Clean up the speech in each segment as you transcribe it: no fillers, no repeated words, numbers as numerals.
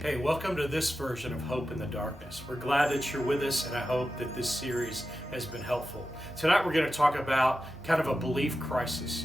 Hey, welcome to this version of Hope in the Darkness. We're glad that you're with us, and I hope that this series has been helpful. Tonight we're going to talk about kind of a belief crisis.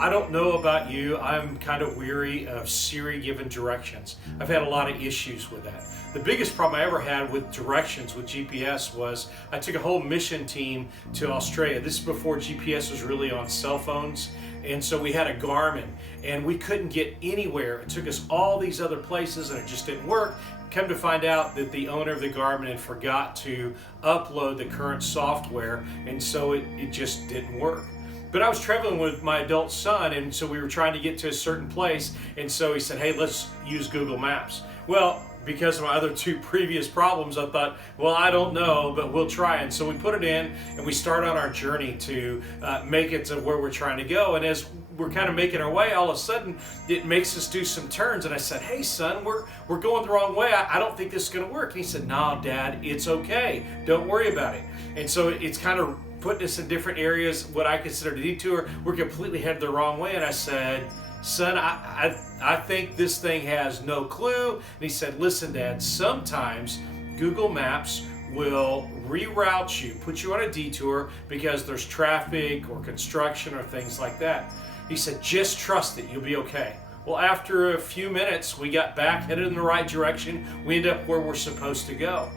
I don't know about you, I'm kind of weary of Siri-given directions. I've had a lot of issues with that. The biggest problem I ever had with directions with GPS was I took a whole mission team to Australia. This is before GPS was really on cell phones. And so we had a Garmin and we couldn't get anywhere. It took us all these other places and it just didn't work. Come to find out that the owner of the Garmin had forgot to upload the current software, and so it just didn't work. But I was traveling with my adult son, and so we were trying to get to a certain place, and so he said, hey, let's use Google Maps. Well, because of my other two previous problems, I thought, well, I don't know, but we'll try. And so we put it in, and we start on our journey to make it to where we're trying to go. And as we're kind of making our way, all of a sudden, it makes us do some turns. And I said, hey, son, we're going the wrong way. I don't think this is going to work. And he said, no, Dad, it's okay. Don't worry about it. And so it's kind of putting us in different areas, what I consider a detour. We're completely headed the wrong way. And I said, son, I think this thing has no clue. And he said, listen, Dad, sometimes Google Maps will reroute you, put you on a detour because there's traffic or construction or things like that. He said, just trust it, you'll be okay. Well, after a few minutes, we got back, headed in the right direction. We ended up where we're supposed to go.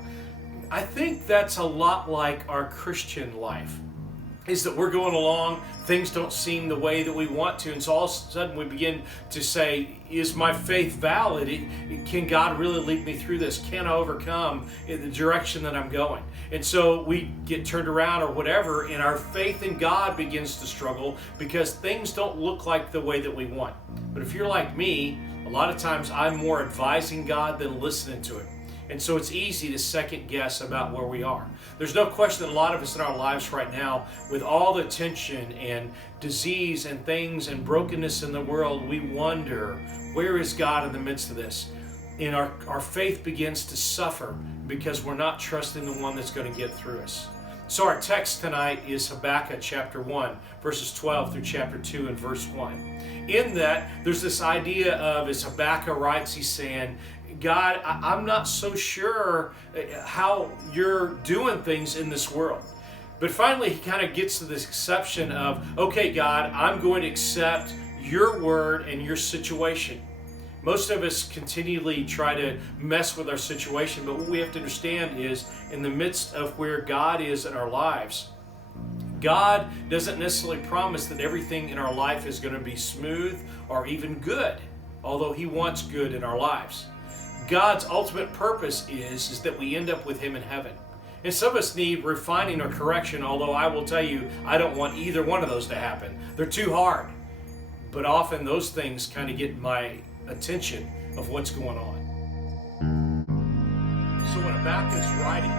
I think that's a lot like our Christian life, is that we're going along, things don't seem the way that we want to, and so all of a sudden we begin to say, is my faith valid? Can God really lead me through this? Can I overcome in the direction that I'm going? And so we get turned around or whatever, and our faith in God begins to struggle because things don't look like the way that we want. But if you're like me, a lot of times I'm more advising God than listening to Him. And so it's easy to second guess about where we are. There's no question that a lot of us in our lives right now, with all the tension and disease and things and brokenness in the world, we wonder, where is God in the midst of this? And our faith begins to suffer because we're not trusting the one that's going to get through us. So our text tonight is Habakkuk chapter 1, verses 12 through chapter 2 and verse 1. In that, there's this idea of, as Habakkuk writes, he's saying, God, I'm not so sure how you're doing things in this world. But finally, he kind of gets to this exception of, okay, God, I'm going to accept your word and your situation. Most of us continually try to mess with our situation, but what we have to understand is, in the midst of where God is in our lives, God doesn't necessarily promise that everything in our life is going to be smooth or even good, although He wants good in our lives. God's ultimate purpose is that we end up with Him in heaven. And some of us need refining or correction, although I will tell you, I don't want either one of those to happen. They're too hard. But often those things kind of get my attention of what's going on. So when Habakkuk's writing,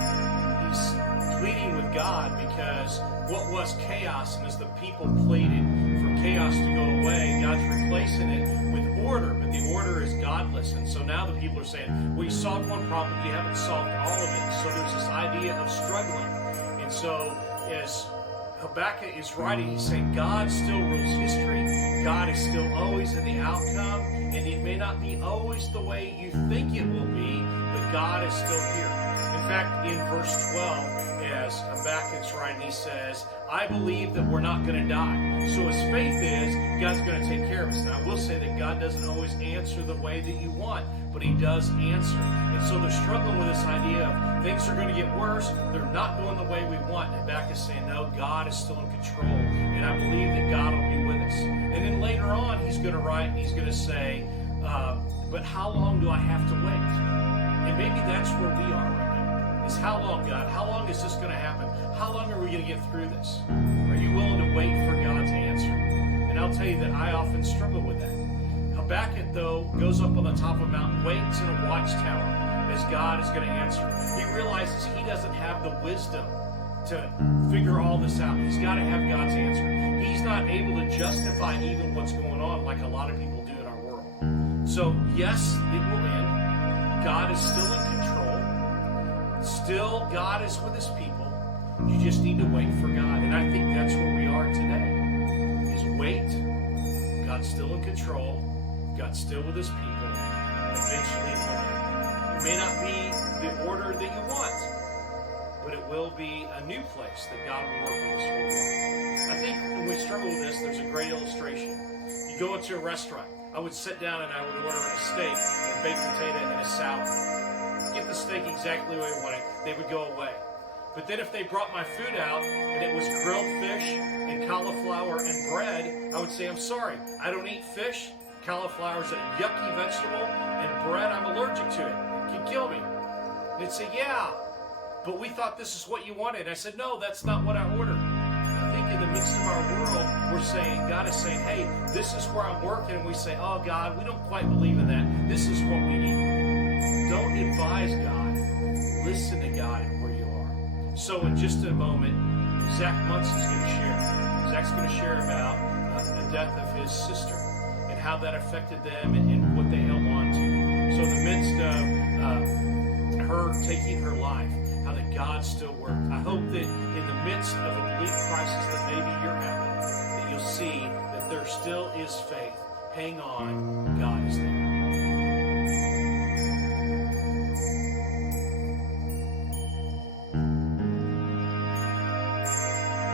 he's pleading with God because what was chaos, and as the people pleaded for chaos to go away, God's replacing it with order, but the order is godless. And so now the people are saying, well, you solved one problem, you haven't solved all of it. So there's this idea of struggling. And so as Habakkuk is writing, he's saying God still rules history. God is still always in the outcome, and it may not be always the way you think it will be, but God is still here. In fact, in verse 12, as Habakkuk's writing, he says, I believe that we're not going to die. So his faith is God's going to take care of us. Now, I will say that God doesn't always answer the way that you want, but He does answer. And so they're struggling with this idea of things are going to get worse. They're not going the way we want. And Habakkuk's saying, no, God is still in control. And I believe that God will be with us. And then later on, he's going to write and he's going to say, but how long do I have to wait? And maybe that's where we are right now. Is how long, God? How long is this going to happen? How long are we going to get through this? Are you willing to wait for God's answer? And I'll tell you that I often struggle with that. Habakkuk, though, goes up on the top of a mountain, waits in a watchtower as God is going to answer. He realizes he doesn't have the wisdom to figure all this out. He's got to have God's answer. He's not able to justify even what's going on like a lot of people do in our world. So, yes, it will end. God is still in control. Still, God is with His people. You just need to wait for God. And I think that's where we are today, is wait. God's still in control. God's still with His people. Eventually, It may not be the order that you want, but it will be a new place that God will work with us for. I think when we struggle with this, there's a great illustration. You go into a restaurant. I would sit down and I would order a steak, a baked potato, and a salad. Get the steak exactly the way I want it. They would go away. But then if they brought my food out and it was grilled fish and cauliflower and bread, I would say, I'm sorry, I don't eat fish. Cauliflower is a yucky vegetable, and bread, I'm allergic to it. It can kill me. They'd say, yeah, but we thought this is what you wanted. I said, no, that's not what I ordered. I think in the midst of our world, we're saying, God is saying, hey, this is where I'm working. And we say, oh, God, we don't quite believe in that. This is what we need. Don't advise God. Listen to God and where you are. So in just a moment, Zach Muntz is going to share. Zach's going to share about the death of his sister and how that affected them and what they held on to. So in the midst of her taking her life, how that God still worked. I hope that in the midst of a belief crisis that maybe you're having, that you'll see that there still is faith. Hang on, God is there.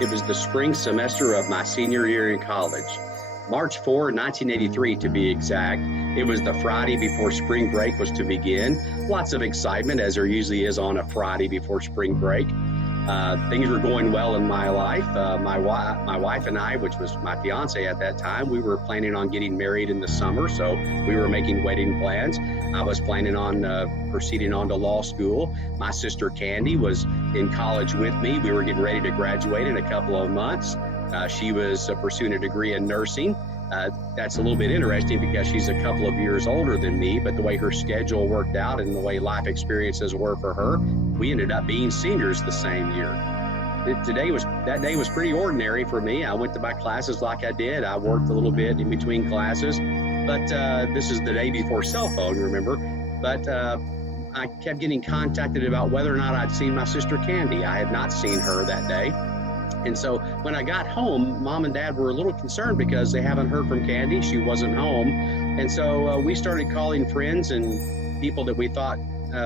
It was the spring semester of my senior year in college. March 4, 1983 to be exact. It was the Friday before spring break was to begin. Lots of excitement, as there usually is on a Friday before spring break. Things were going well in my life. My wife and I, which was my fiance at that time, we were planning on getting married in the summer, so we were making wedding plans. I was planning on proceeding on to law school. My sister Candy was in college with me. We were getting ready to graduate in a couple of months. She was pursuing a degree in nursing. That's a little bit interesting because she's a couple of years older than me, but the way her schedule worked out and the way life experiences were for her, we ended up being seniors the same year. That day was pretty ordinary for me. I went to my classes like I did. I worked a little bit in between classes, but this is the day before cell phone, remember? But I kept getting contacted about whether or not I'd seen my sister Candy. I had not seen her that day. And so when I got home, Mom and Dad were a little concerned because they haven't heard from Candy. She wasn't home. And so we started calling friends and people that we thought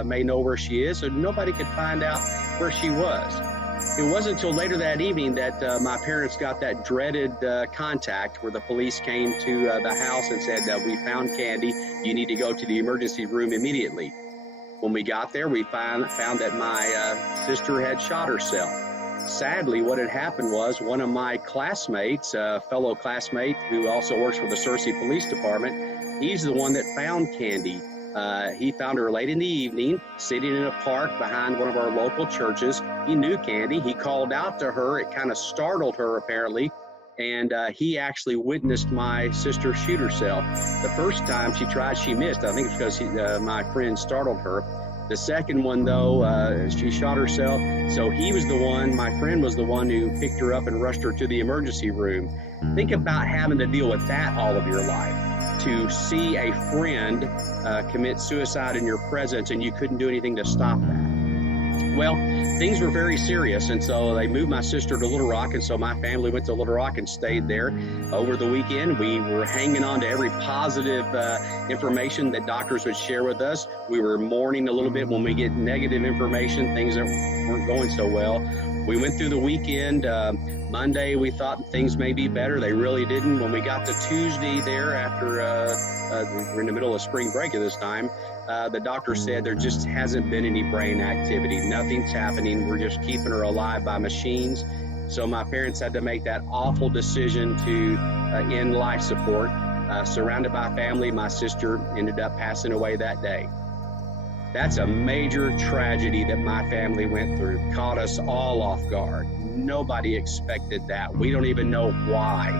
may know where she is, so nobody could find out where she was. It wasn't until later that evening that my parents got that dreaded contact where the police came to the house and said, we found Candy. You need to go to the emergency room immediately. When we got there, we found that my sister had shot herself. Sadly, what had happened was one of my classmates, a fellow classmate who also works for the Searcy Police Department, he's the one that found Candy. He found her late in the evening, sitting in a park behind one of our local churches. He knew Candy. He called out to her. It kind of startled her, apparently. And he actually witnessed my sister shoot herself. The first time she tried, she missed. I think it's because my friend startled her. The second one, though, she shot herself. So he was the one, my friend was the one who picked her up and rushed her to the emergency room. Think about having to deal with that all of your life. To see a friend commit suicide in your presence and you couldn't do anything to stop that. Well, things were very serious, and so they moved my sister to Little Rock, and so my family went to Little Rock and stayed there. Over the weekend, we were hanging on to every positive information that doctors would share with us. We were mourning a little bit when we get negative information, things that weren't going so well. We went through the weekend. Monday, we thought things may be better. They really didn't. When we got to Tuesday there after we're in the middle of spring break at this time, the doctor said there just hasn't been any brain activity. Nothing's happening. We're just keeping her alive by machines. So my parents had to make that awful decision to end life support. Surrounded by family, my sister ended up passing away that day. That's a major tragedy that my family went through. Caught us all off guard. Nobody expected that. We don't even know why.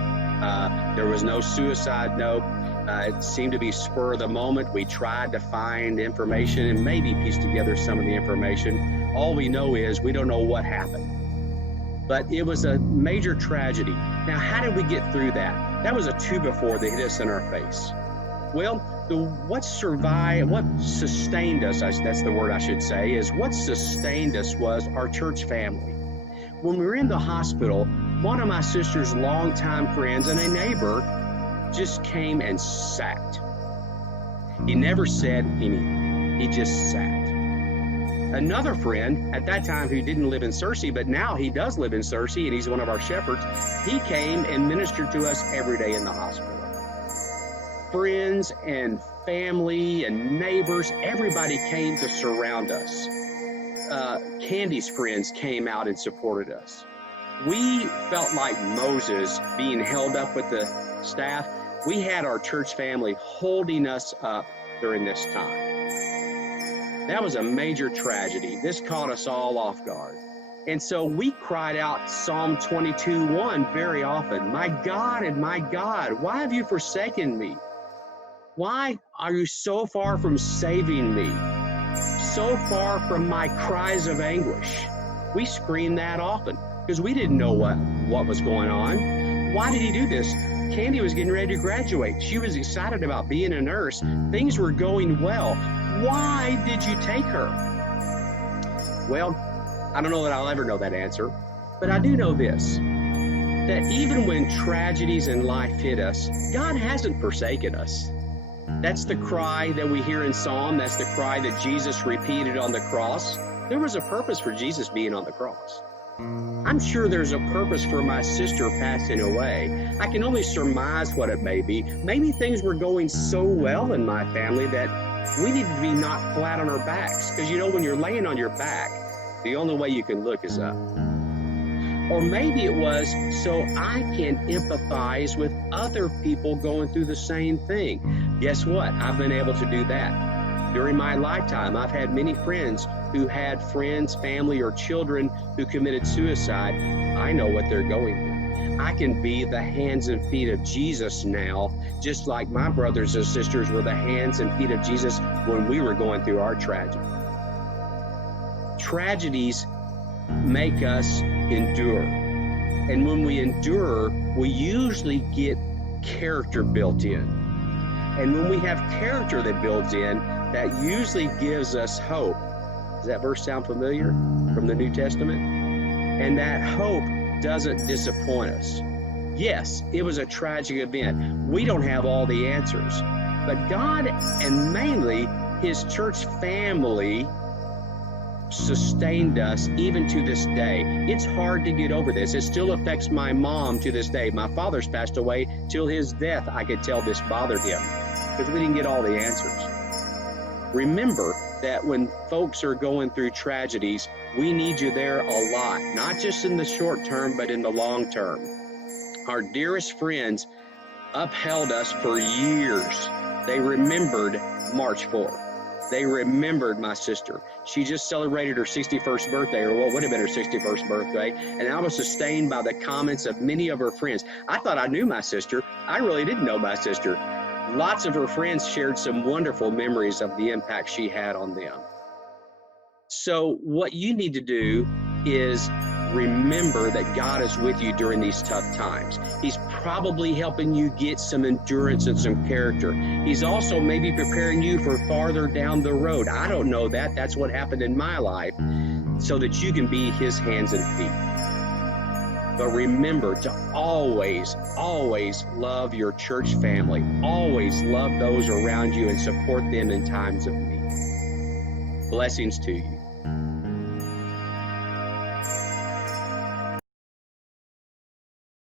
There was no suicide note. It seemed to be spur of the moment. We tried to find information and maybe piece together some of the information. All we know is we don't know what happened. But it was a major tragedy. Now, how did we get through that? That was a 2-by-4 that hit us in our face. Well, what sustained us, that's the word I should say, is what sustained us was our church family. When we were in the hospital, one of my sister's longtime friends and a neighbor just came and sat. He never said anything. He just sat. Another friend at that time who didn't live in Searcy, but now he does live in Searcy, and he's one of our shepherds. He came and ministered to us every day in the hospital. Friends and family and neighbors, everybody came to surround us. Candy's friends came out and supported us. We felt like Moses being held up with the staff. We had our church family holding us up during this time. That was a major tragedy. This caught us all off guard. And so we cried out Psalm 22:1 very often. My God and my God, why have you forsaken me? Why are you so far from saving me? So far from my cries of anguish? We screamed that often because we didn't know what was going on. Why did he do this? Candy was getting ready to graduate. She was excited about being a nurse. Things were going well. Why did you take her? Well, I don't know that I'll ever know that answer, but I do know this, that even when tragedies in life hit us, God hasn't forsaken us. That's the cry that we hear in Psalm. That's the cry that Jesus repeated on the cross. There was a purpose for Jesus being on the cross. I'm sure there's a purpose for my sister passing away. I can only surmise what it may be. Maybe things were going so well in my family that we needed to be knocked flat on our backs. Because you know, when you're laying on your back, the only way you can look is up. Or maybe it was so I can empathize with other people going through the same thing. Guess what? I've been able to do that. During my lifetime, I've had many friends who had friends, family, or children who committed suicide. I know what they're going through. I can be the hands and feet of Jesus now, just like my brothers and sisters were the hands and feet of Jesus when we were going through our tragedy. Tragedies make us endure. And when we endure, we usually get character built in. And when we have character that builds in, that usually gives us hope. Does that verse sound familiar from the New Testament? And that hope doesn't disappoint us. Yes, it was a tragic event. We don't have all the answers. But God, and mainly his church family, sustained us even to this day. It's hard to get over this. It still affects my mom to this day. My father's passed away. Till his death, I could tell this bothered him because we didn't get all the answers. Remember that when folks are going through tragedies, we need you there a lot, not just in the short term, but in the long term. Our dearest friends upheld us for years. They remembered March 4th. They remembered my sister. She just celebrated her 61st birthday, or what would have been her 61st birthday, and I was sustained by the comments of many of her friends. I thought I knew my sister. I really didn't know my sister. Lots of her friends shared some wonderful memories of the impact she had on them. So what you need to do is remember that God is with you during these tough times. He's probably helping you get some endurance and some character. He's also maybe preparing you for farther down the road. I don't know that. That's what happened in my life, so that you can be his hands and feet. But remember to always, always love your church family. Always love those around you and support them in times of need. Blessings to you.